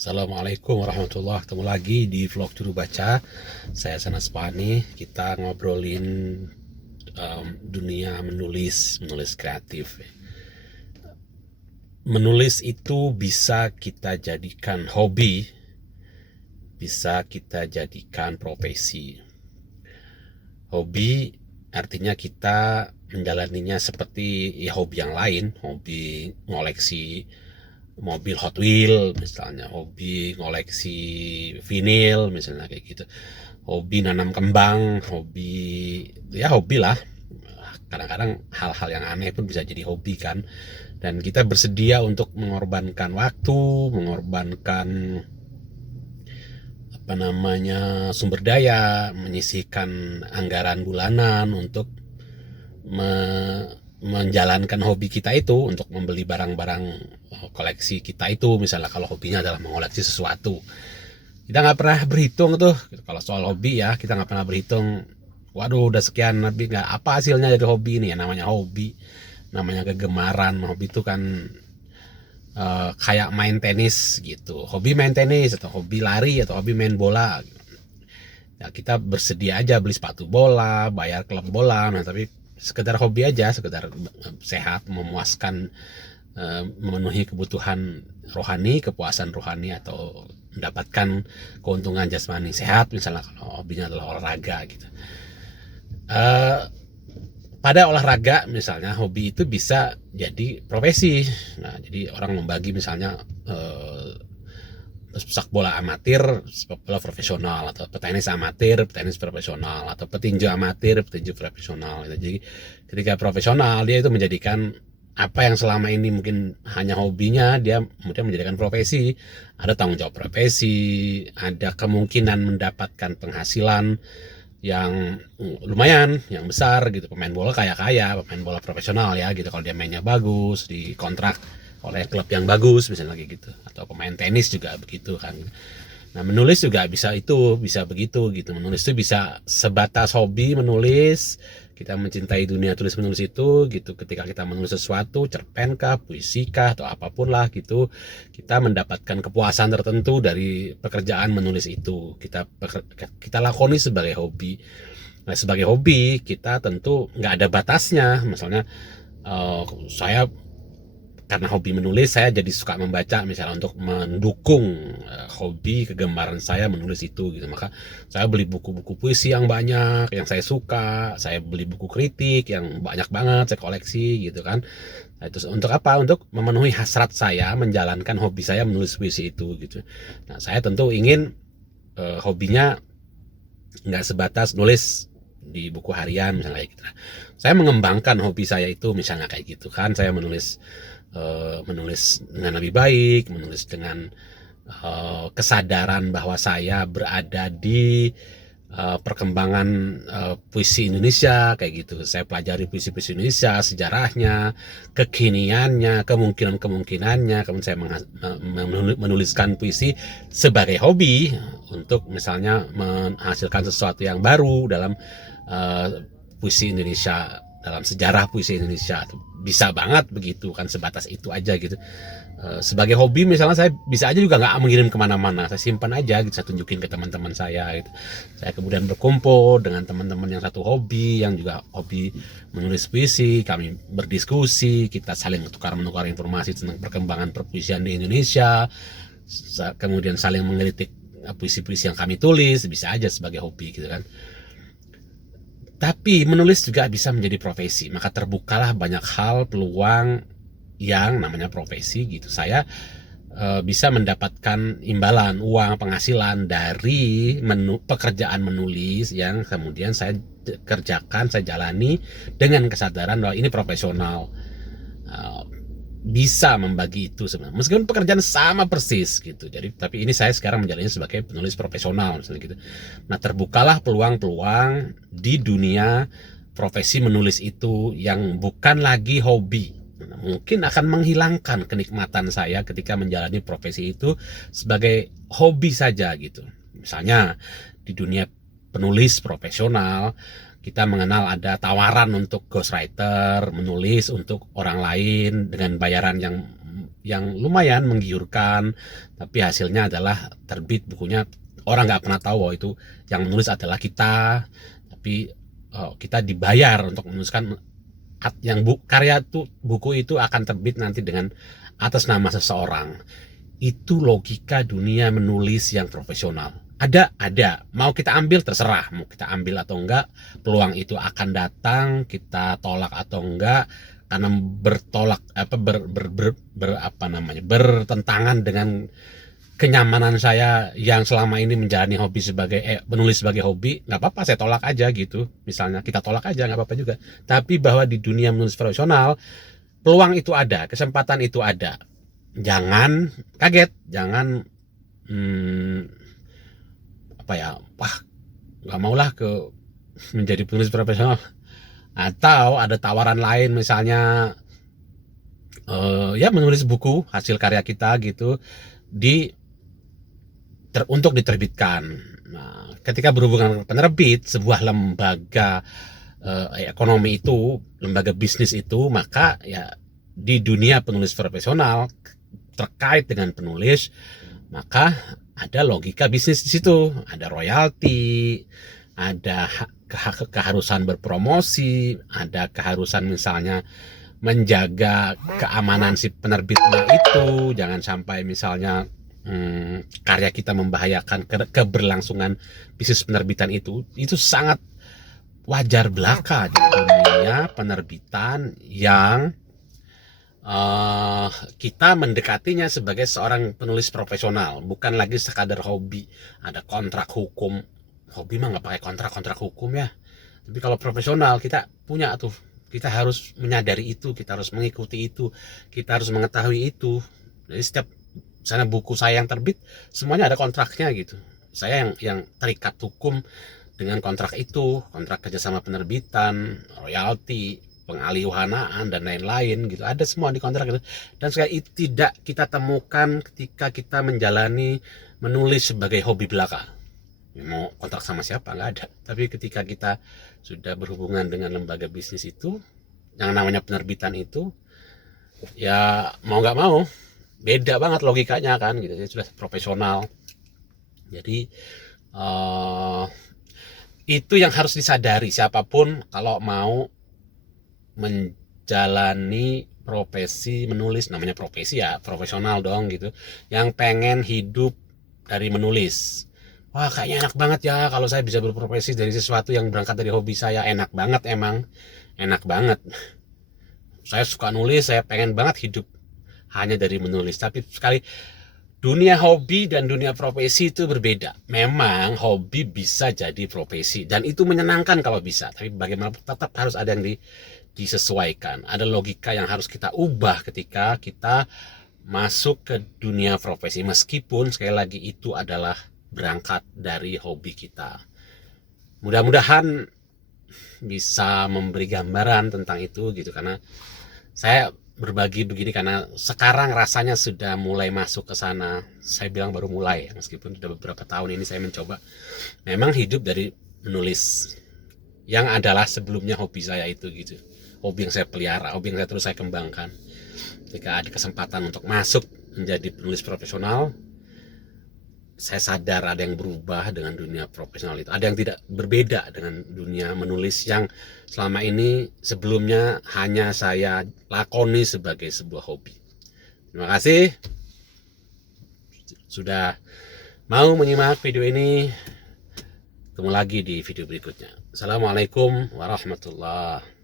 Assalamualaikum warahmatullahi wabarakatuh. Ketemu lagi di vlog Juru Baca. Saya Sanas Pani. Kita ngobrolin dunia menulis kreatif. Menulis itu bisa kita jadikan hobi, bisa kita jadikan profesi. Hobi artinya kita menjalaninya seperti hobi yang lain, hobi ngoleksi mobil Hot Wheel misalnya, hobi ngoleksi vinil misalnya kayak gitu, hobi nanam kembang, hobi lah. Kadang-kadang hal-hal yang aneh pun bisa jadi hobi kan, dan kita bersedia untuk mengorbankan waktu, mengorbankan sumber daya, menyisihkan anggaran bulanan untuk menjalankan hobi kita itu, untuk membeli barang-barang koleksi kita itu. Misalnya kalau hobinya adalah mengoleksi sesuatu, kita nggak pernah berhitung tuh. Kalau soal hobi ya, kita nggak pernah berhitung, waduh udah sekian, tapi nggak apa hasilnya dari hobi ini. Ya namanya hobi, namanya kegemaran. Hobi itu kan kayak main tenis gitu, hobi main tenis, atau hobi lari, atau hobi main bola. Ya kita bersedia aja beli sepatu bola, bayar klub bola, nah tapi sekedar hobi aja, sekedar sehat, memuaskan, memenuhi kebutuhan rohani, kepuasan rohani, atau mendapatkan keuntungan jasmani sehat misalnya kalau hobinya adalah olahraga gitu. Pada olahraga misalnya, hobi itu bisa jadi profesi. Nah jadi orang membagi misalnya sepak bola amatir, sepak bola profesional, atau petenis amatir, petenis profesional, atau petinju amatir, petinju profesional. Jadi ketika profesional, dia itu menjadikan apa yang selama ini mungkin hanya hobinya, dia kemudian menjadikan profesi. Ada tanggung jawab profesi, ada kemungkinan mendapatkan penghasilan yang lumayan, yang besar gitu. Pemain bola pemain bola profesional ya gitu, kalau dia mainnya bagus, di kontrak oleh klub yang bagus misalnya kayak gitu. Atau pemain tenis juga begitu kan. Nah menulis juga bisa begitu gitu. Menulis itu bisa sebatas hobi menulis, kita mencintai dunia tulis menulis itu gitu. Ketika kita menulis sesuatu, cerpen kah, puisi kah, atau apapun lah gitu, kita mendapatkan kepuasan tertentu dari pekerjaan menulis itu. Kita lakoni sebagai hobi. Nah sebagai hobi kita tentu nggak ada batasnya. Misalnya saya karena hobi menulis, saya jadi suka membaca misalnya untuk mendukung hobi kegemaran saya menulis itu gitu. Maka saya beli buku-buku puisi yang banyak, yang saya suka, saya beli buku kritik yang banyak banget, saya koleksi gitu kan. Nah, itu untuk apa? Untuk memenuhi hasrat saya menjalankan hobi saya menulis puisi itu gitu. Nah saya tentu ingin hobinya nggak sebatas nulis di buku harian misalnya kayak gitu. Nah, saya mengembangkan hobi saya itu misalnya kayak gitu kan. Saya menulis dengan lebih baik, menulis dengan kesadaran bahwa saya berada di perkembangan puisi Indonesia kayak gitu. Saya pelajari puisi-puisi Indonesia, sejarahnya, kekiniannya, kemungkinannya. Kemudian saya menuliskan puisi sebagai hobi untuk misalnya menghasilkan sesuatu yang baru dalam puisi Indonesia, dalam sejarah puisi Indonesia. Bisa banget begitu kan, sebatas itu aja gitu. Sebagai hobi misalnya, saya bisa aja juga nggak mengirim kemana-mana, saya simpan aja gitu, saya tunjukin ke teman-teman saya gitu. Saya kemudian berkumpul dengan teman-teman yang satu hobi, yang juga hobi menulis puisi, kami berdiskusi, kita saling menukar informasi tentang perkembangan perpuisian di Indonesia, kemudian saling mengkritik puisi-puisi yang kami tulis. Bisa aja sebagai hobi gitu kan. Tapi menulis juga bisa menjadi profesi, maka terbukalah banyak hal, peluang yang namanya profesi gitu. Saya bisa mendapatkan imbalan, uang, penghasilan dari pekerjaan menulis yang kemudian saya kerjakan, saya jalani dengan kesadaran bahwa ini profesional. Bisa membagi itu sebenarnya, meskipun pekerjaan sama persis gitu. Jadi tapi ini saya sekarang menjalannya sebagai penulis profesional misalnya gitu. Nah terbukalah peluang-peluang di dunia profesi menulis itu yang bukan lagi hobi. Nah, mungkin akan menghilangkan kenikmatan saya ketika menjalani profesi itu sebagai hobi saja gitu. Misalnya di dunia penulis profesional, kita mengenal ada tawaran untuk ghostwriter, menulis untuk orang lain dengan bayaran yang lumayan menggiurkan, tapi hasilnya adalah terbit bukunya orang nggak pernah tahu bahwa itu yang menulis adalah kita, tapi kita dibayar untuk menuliskan yang karya itu, buku itu akan terbit nanti dengan atas nama seseorang. Itu logika dunia menulis yang profesional. Ada. Mau kita ambil terserah, mau kita ambil atau enggak, peluang itu akan datang, kita tolak atau enggak, karena bertentangan dengan kenyamanan saya yang selama ini menjalani hobi sebagai menulis sebagai hobi. Nggak apa-apa, saya tolak aja gitu. Misalnya kita tolak aja, nggak apa-apa juga. Tapi bahwa di dunia menulis profesional, peluang itu ada, kesempatan itu ada. Jangan kaget, jangan wah nggak maulah ke menjadi penulis profesional, atau ada tawaran lain misalnya ya menulis buku hasil karya kita gitu untuk diterbitkan. Nah, ketika berhubungan dengan penerbit sebuah lembaga ekonomi itu, lembaga bisnis itu, maka ya di dunia penulis profesional terkait dengan penulis, maka ada logika bisnis di situ, ada royalti, ada keharusan berpromosi, ada keharusan misalnya menjaga keamanan si penerbitnya itu, jangan sampai misalnya karya kita membahayakan keberlangsungan bisnis penerbitan itu sangat wajar belaka di dunia penerbitan yang kita mendekatinya sebagai seorang penulis profesional, bukan lagi sekadar hobi. Ada kontrak hukum, hobi mah nggak pakai kontrak hukum ya, tapi kalau profesional kita punya tuh, kita harus menyadari itu, kita harus mengikuti itu, kita harus mengetahui itu. Jadi setiap misalnya buku saya yang terbit semuanya ada kontraknya gitu, saya yang terikat hukum dengan kontrak itu, kontrak kerjasama penerbitan, royalti, pengalihanaan dan lain-lain gitu, ada semua di kontrak itu. Dan sekali itu tidak kita temukan ketika kita menjalani menulis sebagai hobi belaka. Mau kontrak sama siapa nggak ada. Tapi ketika kita sudah berhubungan dengan lembaga bisnis itu, yang namanya penerbitan itu, ya mau nggak mau beda banget logikanya kan gitu. Jadi sudah profesional. Jadi itu yang harus disadari siapapun kalau mau menjalani profesi menulis. Namanya profesi ya profesional dong gitu, yang pengen hidup dari menulis. Wah kayaknya enak banget ya kalau saya bisa berprofesi dari sesuatu yang berangkat dari hobi saya. Enak banget, emang enak banget. Saya suka nulis, saya pengen banget hidup hanya dari menulis. Tapi sekali dunia hobi dan dunia profesi itu berbeda. Memang hobi bisa jadi profesi dan itu menyenangkan kalau bisa, tapi bagaimana tetap harus ada yang disesuaikan. Ada logika yang harus kita ubah ketika kita masuk ke dunia profesi, meskipun sekali lagi itu adalah berangkat dari hobi kita. Mudah-mudahan bisa memberi gambaran tentang itu gitu, karena saya berbagi begini karena sekarang rasanya sudah mulai masuk ke sana. Saya bilang baru mulai, meskipun sudah beberapa tahun ini saya mencoba memang hidup dari menulis, yang adalah sebelumnya hobi saya itu gitu. Hobi yang saya pelihara, hobi yang saya kembangkan. Ketika ada kesempatan untuk masuk menjadi penulis profesional, saya sadar ada yang berubah dengan dunia profesional itu. Ada yang tidak berbeda dengan dunia menulis yang selama ini sebelumnya hanya saya lakoni sebagai sebuah hobi. Terima kasih sudah mau menyimak video ini. Ketemu lagi di video berikutnya. Assalamualaikum warahmatullahi wabarakatuh.